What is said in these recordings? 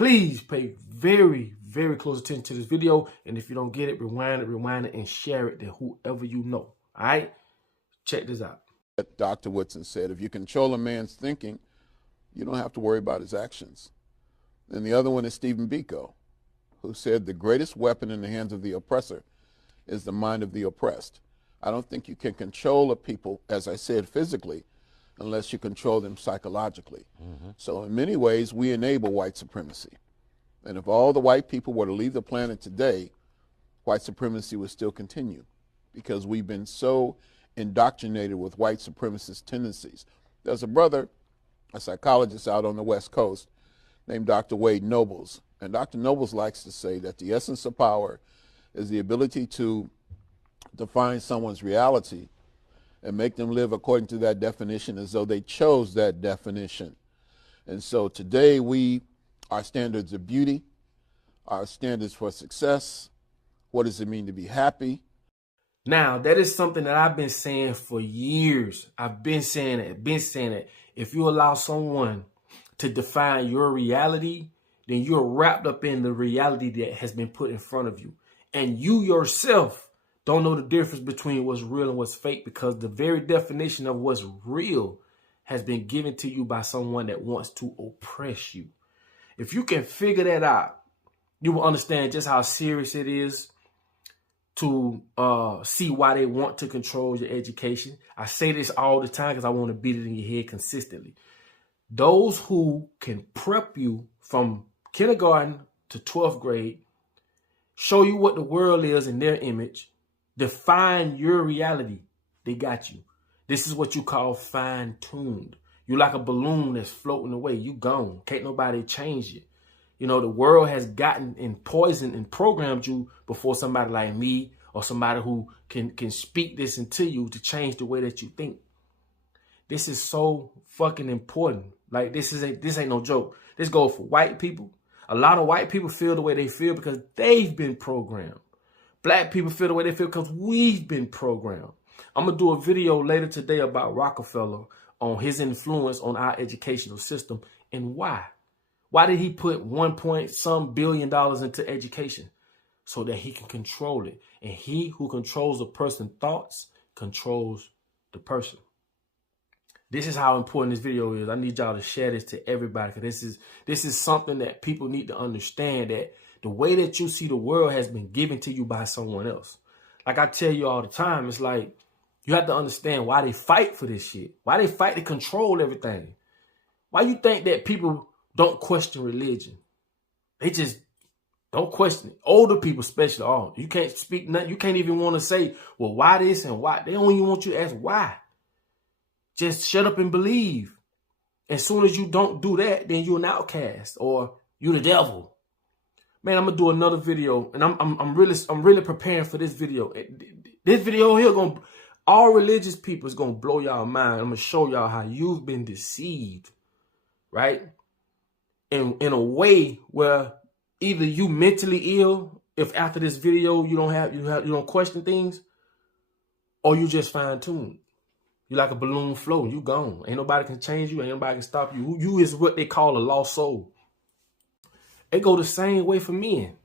please pay very, very close attention to this video. And if you don't get it, rewind it, and share it to whoever you know. All right? Check this out. Dr. Woodson said, if you control a man's thinking, you don't have to worry about his actions. And the other one is Stephen Biko, who said the greatest weapon in the hands of the oppressor is the mind of the oppressed. I don't think you can control a people, as I said, physically, unless you control them psychologically. So in many ways, we enable white supremacy. And if all the white people were to leave the planet today, white supremacy would still continue because we've been so indoctrinated with white supremacist tendencies. There's a brother, a psychologist out on the West Coast named Dr. Wade Nobles. And Dr. Nobles likes to say that the essence of power is the ability to define someone's reality and make them live according to that definition as though they chose that definition. And so today our standards of beauty, our standards for success, what does it mean to be happy? Now, that is something that I've been saying for years. I've been saying it. If you allow someone to define your reality, then you're wrapped up in the reality that has been put in front of you. And you yourself don't know the difference between what's real and what's fake, because the very definition of what's real has been given to you by someone that wants to oppress you. If you can figure that out, you will understand just how serious it is to see why they want to control your education. I say this all the time because I want to beat it in your head consistently. Those who can prep you from kindergarten to 12th grade, show you what the world is in their image, define your reality, they got you. This is what you call fine-tuned. You're like a balloon that's floating away. You gone. Can't nobody change you. You know, the world has gotten and poisoned and programmed you before somebody like me or somebody who can speak this into you to change the way that you think. This is so fucking important. Like, this ain't no joke. This goes for white people. A lot of white people feel the way they feel because they've been programmed. Black people feel the way they feel because we've been programmed. I'm going to do a video later today about Rockefeller on his influence on our educational system and why. Why did he put $1 billion into education? So that he can control it. And he who controls a person's thoughts controls the person. This is how important this video is. I need y'all to share this to everybody, because this is something that people need to understand, that the way that you see the world has been given to you by someone else. Like I tell you all the time, it's like you have to understand why they fight for this shit. Why they fight to control everything. Why you think that people don't question religion? They just don't question it. Older people especially. Oh, you can't speak nothing. You can't even want to say, well, why this and why? They don't even want you to ask why. Just shut up and believe. As soon as you don't do that, then you're an outcast or you're the devil. Man, I'm gonna do another video, and I'm really preparing for this video. This video here all religious people is gonna blow y'all mind. I'm gonna show y'all how you've been deceived, right? In a way where either you mentally ill, if after this video you don't question things, or you just fine-tuned. You're like a balloon floating. You gone. Ain't nobody can change you. Ain't nobody can stop you. You is what they call a lost soul. It go the same way for men.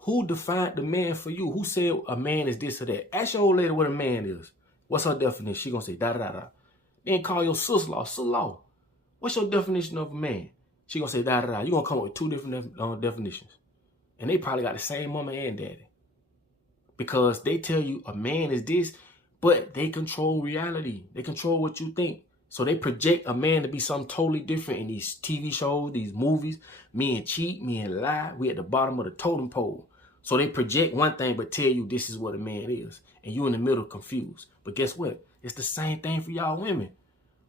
Who defined the man for you? Who said a man is this or that? Ask your old lady what a man is. What's her definition? She gonna say da-da-da-da. Then call your sister-in-law, sister-in-law. What's your definition of a man? She gonna say da-da-da. You gonna come up with two different definitions. And they probably got the same mama and daddy. Because they tell you a man is this, but they control reality. They control what you think. So they project a man to be something totally different in these TV shows, these movies. Men cheat, men lie. We at the bottom of the totem pole. So they project one thing but tell you this is what a man is. And you in the middle confused. But guess what? It's the same thing for y'all women.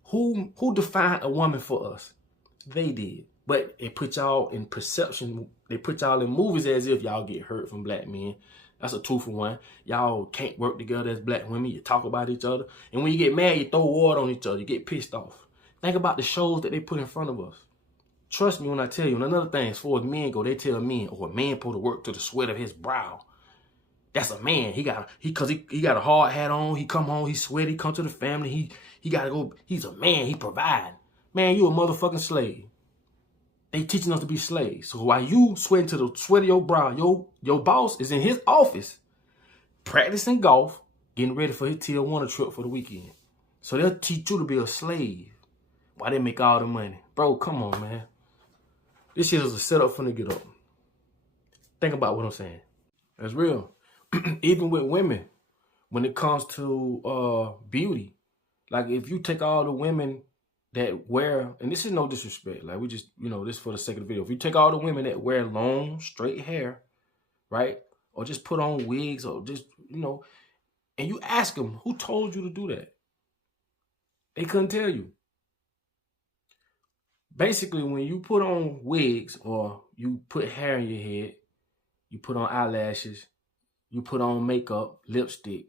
Who defined a woman for us? They did. But it put y'all in perception. They put y'all in movies as if y'all get hurt from black men. That's a 2-for-1. Y'all can't work together as black women. You talk about each other. And when you get mad, you throw water on each other. You get pissed off. Think about the shows that they put in front of us. Trust me when I tell you. And another thing, as far as men go, they tell men, oh, a man supposed to work to the sweat of his brow. That's a man. He got a hard hat on. He come home, he sweaty, come to the family. He got to go. He's a man. He provide. Man, you a motherfucking slave. They teaching us to be slaves. So while you sweating to the sweat of your brow, your boss is in his office practicing golf, getting ready for his Tijuana trip for the weekend. So they'll teach you to be a slave while they make all the money. Bro, come on, man. This shit is a setup for them to get up. Think about what I'm saying. That's real. Even with women, when it comes to beauty, like if you take all the women that wear, and this is no disrespect, like we just, this for the sake of the video. If you take all the women that wear long, straight hair, right? Or just put on wigs or just, and you ask them, who told you to do that? They couldn't tell you. Basically, when you put on wigs or you put hair in your head, you put on eyelashes, you put on makeup, lipstick,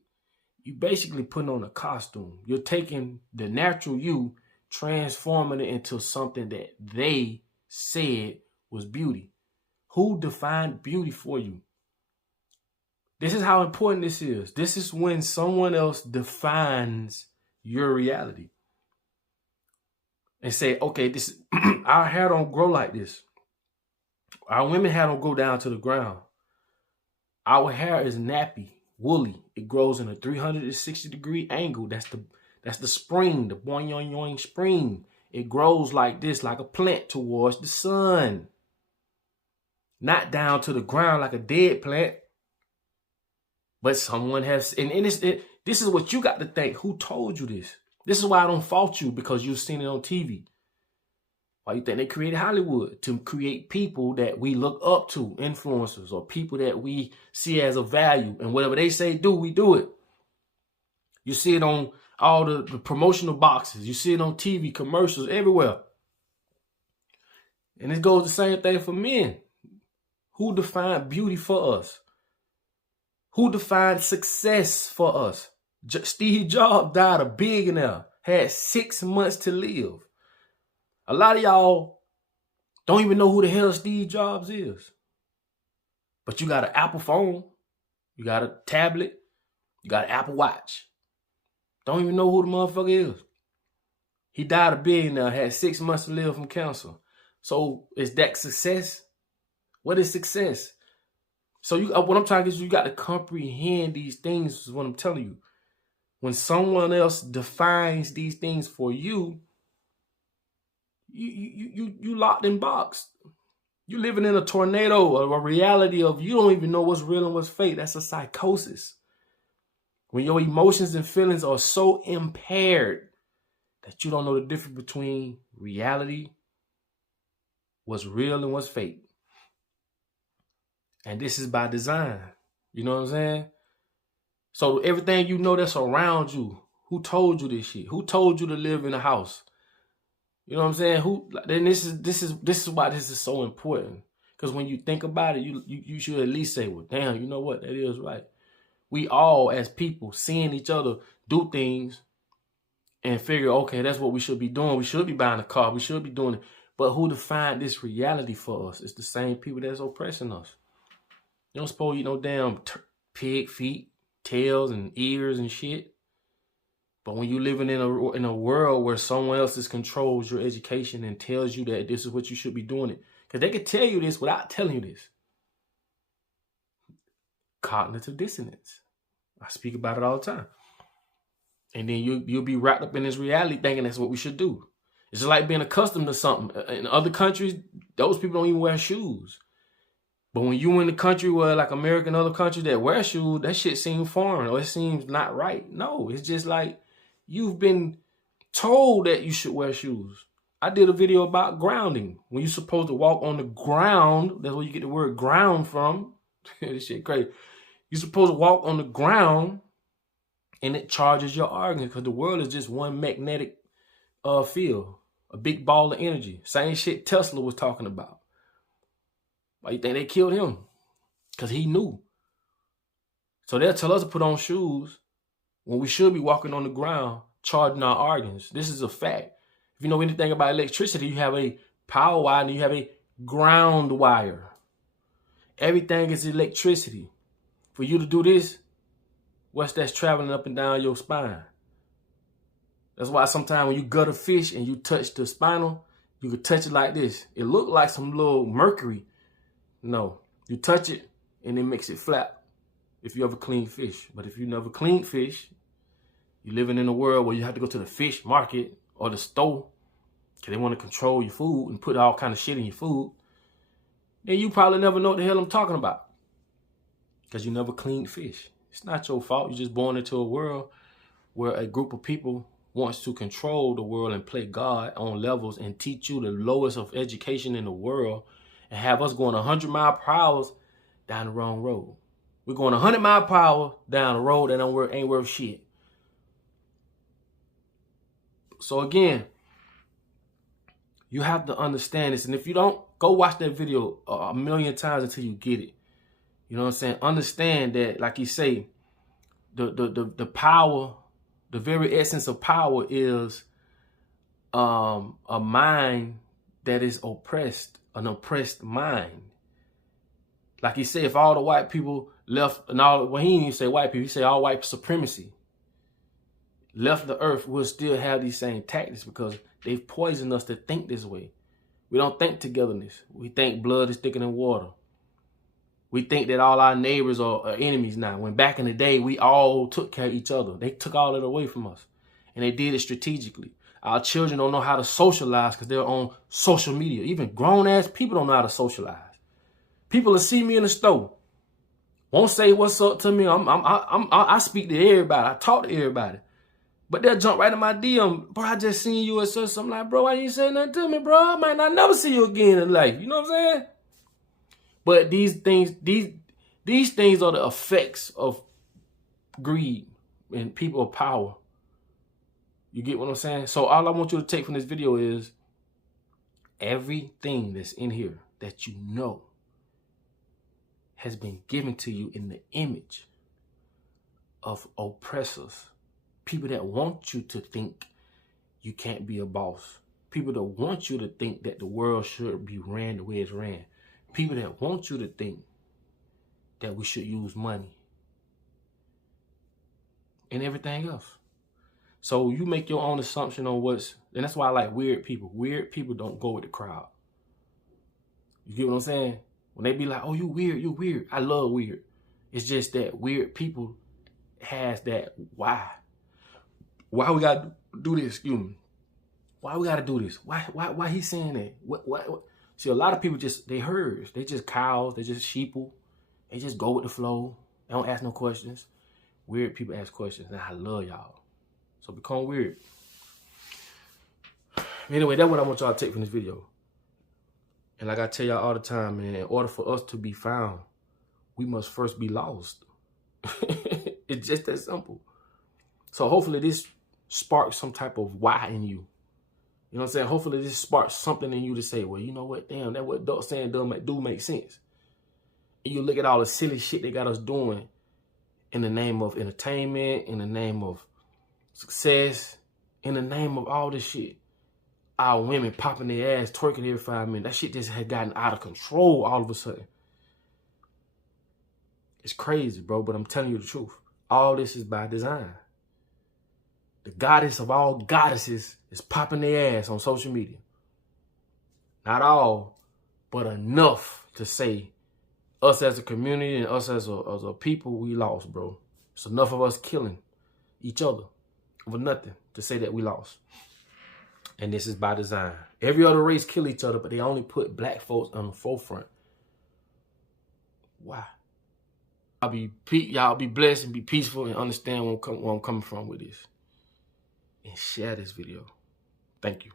you basically putting on a costume. You're taking the natural you, transforming it into something that they said was beauty. Who defined beauty for you? This is how important this is. This is when someone else defines your reality and say, okay, this our hair don't grow like this. Our women hair don't go down to the ground. Our hair is nappy, woolly. It grows in a 360-degree angle. That's the spring, the boing yoing yoing spring. It grows like this, like a plant towards the sun. Not down to the ground like a dead plant. But someone has, and this is what you got to think. Who told you this? This is why I don't fault you, because you've seen it on TV. Why you think they created Hollywood? To create people that we look up to, influencers, or people that we see as a value. And whatever they say do, we do it. You see it on all the promotional boxes. You see it on TV, commercials, everywhere. And it goes the same thing for men. Who defined beauty for us? Who defined success for us? Steve Jobs died a billionaire, had 6 months to live. A lot of y'all don't even know who the hell Steve Jobs is. But you got an Apple phone, you got a tablet, you got an Apple Watch. Don't even know who the motherfucker is. He died a billionaire, had 6 months to live from cancer. So is that success? What is success? So what I'm trying to get you got to comprehend these things is what I'm telling you. When someone else defines these things for you, you locked in box. You living in a tornado or a reality of you don't even know what's real and what's fake. That's a psychosis. When your emotions and feelings are so impaired that you don't know the difference between reality, what's real and what's fake. And this is by design. You know what I'm saying? So everything you know that's around you, who told you this shit? Who told you to live in a house? You know what I'm saying? Then this is why this is so important. Because when you think about it, you should at least say, well, damn, you know what? That is right. We all, as people, seeing each other do things and figure, okay, that's what we should be doing. We should be buying a car. We should be doing it. But who defined this reality for us? It's the same people that's oppressing us. You don't supposed to eat no damn pig feet, tails, and ears and shit. But when you living in a world where someone else controls your education and tells you that this is what you should be doing it, because they could tell you this without telling you this. Cognitive dissonance. I speak about it all the time. And then you'll be wrapped up in this reality thinking that's what we should do. It's just like being accustomed to something. In other countries, those people don't even wear shoes. But when you in the country where like America and other countries that wear shoes, that shit seems foreign or it seems not right. No, it's just like you've been told that you should wear shoes. I did a video about grounding. When you're supposed to walk on the ground, that's where you get the word ground from. This shit crazy. You're supposed to walk on the ground and it charges your organs because the world is just one magnetic field, a big ball of energy. Same shit Tesla was talking about. Why you think they killed him? Because he knew. So they'll tell us to put on shoes when we should be walking on the ground, charging our organs. This is a fact. If you know anything about electricity, you have a power wire and you have a ground wire. Everything is electricity. For you to do this, what's that's traveling up and down your spine? That's why sometimes when you gut a fish and you touch the spinal, You could touch it like this. It looked like some little mercury. No, you touch it and it makes it flap if you ever clean fish. But if you never clean fish, you're living in a world where you have to go to the fish market or the store because they want to control your food and put all kind of shit in your food. Then you probably never know what the hell I'm talking about because you never cleaned fish. It's not your fault. You're just born into a world where a group of people wants to control the world and play God on levels and teach you the lowest of education in the world and have us going 100 mile per hour down the wrong road. We're going 100 mile per hour down a road that ain't worth shit. So again, you have to understand this. And if you don't, go watch that video a million times until you get it. You know what I'm saying? Understand that, like you say, the power, the very essence of power is a mind that is oppressed, an oppressed mind. Like he said, if all the white people left, and all, well, he didn't even say white people, he said all white supremacy left the earth, we'll still have these same tactics because they've poisoned us to think this way. We don't think togetherness. We think blood is thicker than water. We think that all our neighbors are enemies now, when back in the day, we all took care of each other. They took all that away from us, and they did it strategically. Our children don't know how to socialize because they're on social media. Even grown-ass people don't know how to socialize. People will see me in the store, won't say what's up to me. I speak to everybody. I talk to everybody. But they'll jump right in my DM. Bro, I just seen you or something. I'm like, bro, why you ain't say nothing to me, bro? I might not never see you again in life. You know what I'm saying? But these things are the effects of greed and people of power. You get what I'm saying? So all I want you to take from this video is everything that's in here that you know has been given to you in the image of oppressors. People that want you to think you can't be a boss. People that want you to think that the world should be ran the way it's ran. People that want you to think that we should use money and everything else. So you make your own assumption on what's, and that's why I like weird people. Weird people don't go with the crowd. You get what I'm saying? When they be like, oh, you weird, you weird. I love weird. It's just that weird people has that why. Why we gotta do this? Excuse me. Why we gotta do this? Why he saying that? What? See, a lot of people just, they herds. They just cows. They just sheeple. They just go with the flow. They don't ask no questions. Weird people ask questions, and I love y'all. So become weird. Anyway, that's what I want y'all to take from this video. And like I tell y'all all the time, man, in order for us to be found, we must first be lost. It's just that simple. So hopefully this sparks some type of why in you. You know what I'm saying? Hopefully this sparks something in you to say, well, you know what? Damn, that what Duck saying do make sense. And you look at all the silly shit they got us doing in the name of entertainment, in the name of success, in the name of all this shit. Our women popping their ass, twerking every 5 minutes. That shit just had gotten out of control all of a sudden. It's crazy, bro, but I'm telling you the truth. All this is by design. The goddess of all goddesses is popping their ass on social media. Not all, but enough to say us as a community and us as a people, we lost, bro. It's enough of us killing each other over nothing to say that we lost. And this is by design. Every other race kill each other, but they only put black folks on the forefront. Why? Y'all be blessed and be peaceful and understand where I'm coming from with this. And share this video. Thank you.